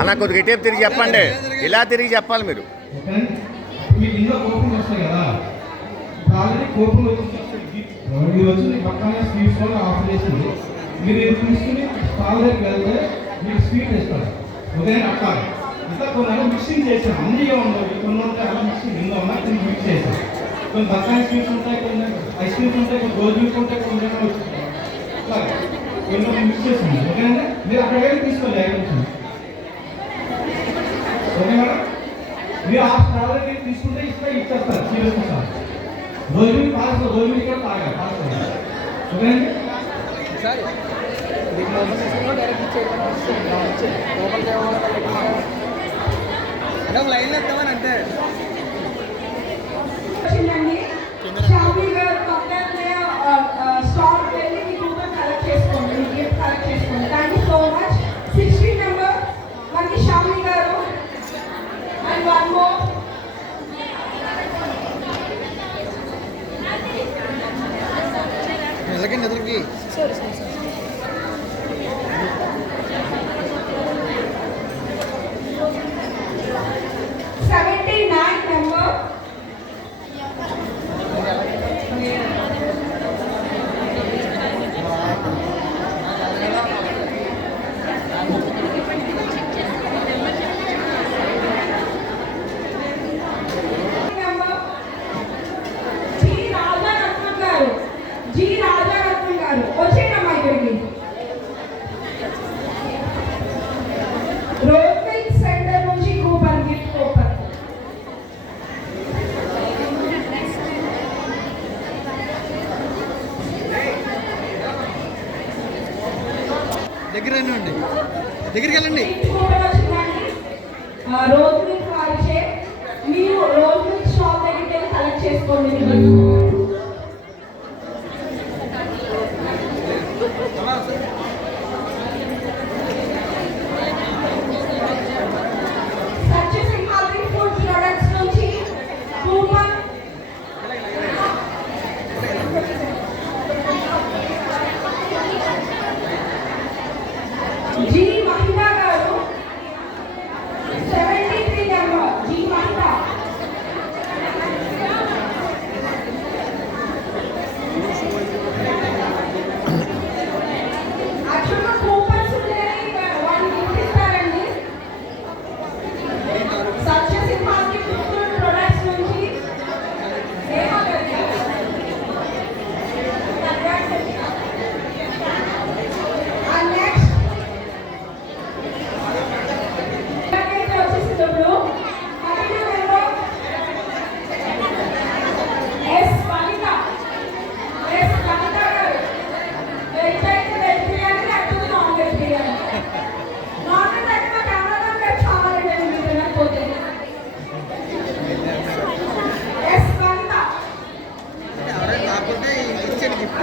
అలా కొద్దిగా ఇటేపు తిరిగి చెప్పండి, ఇలా తిరిగి చెప్పాలి మీరు. మీకు ఇంట్లో కోపం వస్తాయి కదా, ఆల్రెడీ కోపం వచ్చి పక్కనే స్వీట్స్ వల్ల ఆఫర్ చేసింది. మీరు ఇది తీసుకుని స్టాల్ దగ్గరికి వెళ్తే మీకు స్వీట్ ఇస్తారు. ఉదయం అట్లా ఇట్లా కొన్ని మిక్సింగ్ చేసాం, అన్నీ ఉండవు, కొన్ని ఉంటాయి అలా మిక్సింగ్ ఎన్నో ఉన్నాయి, కొన్ని మిక్స్ చేసాం. కొన్ని బత్తాయి స్వీట్స్ ఉంటాయి, కొన్ని ఐస్ క్రీమ్స్ ఉంటాయి, కొన్ని గోల్డ్ జ్యూస్ ఉంటాయి, కొన్ని ఇట్లా కొన్ని మిక్స్ చేసింది. ఓకేనండి, మీరు అక్కడ వెళ్ళి తీసుకోండి ఐటమ్స్. ఓకే మేడం, మీరు ఆ స్టాల్ దగ్గర తీసుకుంటే ఇచ్చేస్తారు సీరియస్ సార్. రోజు పాస్ రోజు కూడా తాగాలి పాస్. ఓకేనండి, లైన్ ఎత్తామని అంటే స్టాక్ వెళ్ళి మీ కూపన్ కలెక్ట్ చేసుకోండి, మీ గిఫ్ట్ కలెక్ట్ చేసుకోండి. Thank you so much. 16 నెంబర్ మనకి షామి గారు అండ్ వన్ మోర్ ఎలాగండి ఎదురుకి 79 నెంబర్ జీ రాజారత్నం గారు వచ్చేటమ్మా ఇక్కడికి. రోడ్ మిల్క్ సెంటర్ నుంచి కూపన్, గిఫ్ట్ కూపన్. దగ్గర అండి, దగ్గరికి వెళ్ళండి. కూపన్ వచ్చిందండి రోడ్ మిల్క్ వారిచే. మీరు రోడ్ మిల్క్ షాప్ దగ్గరికి వెళ్ళి కలెక్ట్ చేసుకోండి. జీ మహిళా గారు 73 నెంబర్ జీ మహిళా. యాక్చువల్గా కూపన్స్ ఉన్నాయి, వాళ్ళు గిఫ్ట్ ఇస్తారండి. సక్సెస్ మార్కెట్ ప్రొడక్ట్స్ నుంచి కాకపోతే ఇచ్చేది గిఫ్ట్.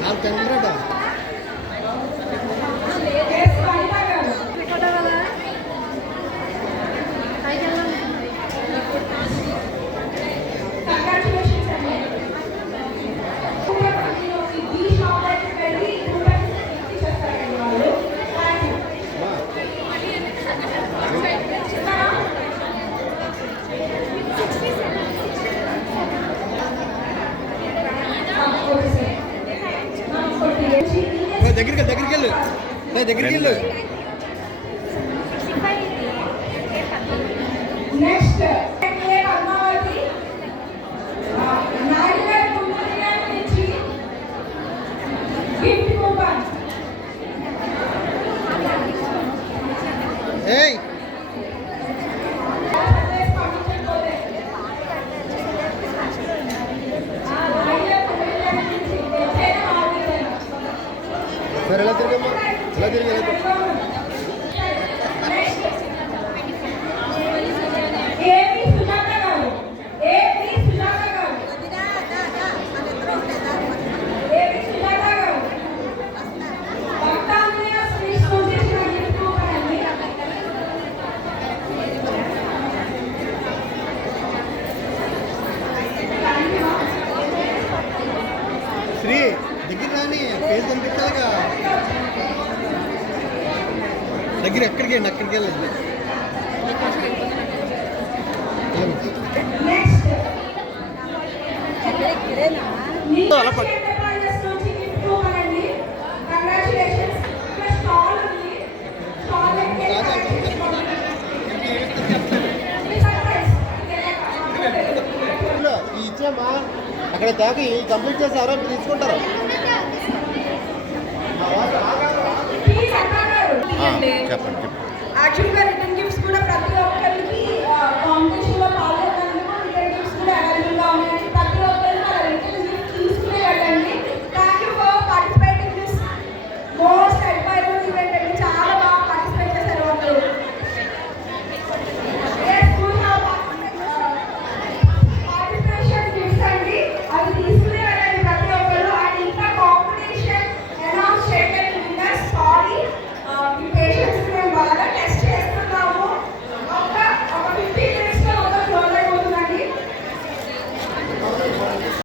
వాళ్ళు తింటారట. దగ్గరికి వెళ్ళు, దగ్గరికి వెళ్ళు. నెక్స్ట్ పద్మావతి నాయుడు నుంచి గిఫ్ట్ కూపన్. ఏయ్ సరే ఎలా తిరిగమ్మా, ఎలా తిరిగి ఏపీ సుజాత గారు, ఏపీ సుజాత గారు, ఏపీ సుజాత గారు భక్తాంజనేయ స్వీట్స్ నుంచి గిఫ్ట్ కూపన్ అండి. దగ్గర ఎక్కడికి వెళ్ళండి అక్కడికి వెళ్ళండి నెక్స్ట్ ఎంటర్ప్రైజెస్ నుంచి గిఫ్ట్ ఇవ్వాలండి. కంగ్రాచులేషన్స్. ఇక్కడ స్టాల్ ఉంది. స్టాల్ ఇచ్చామా అక్కడ తాకి కంప్లీట్ చేసారా మీరు తీసుకుంటారా చెప్పండి చెప్పండి యాక్చువల్గా రిటర్న్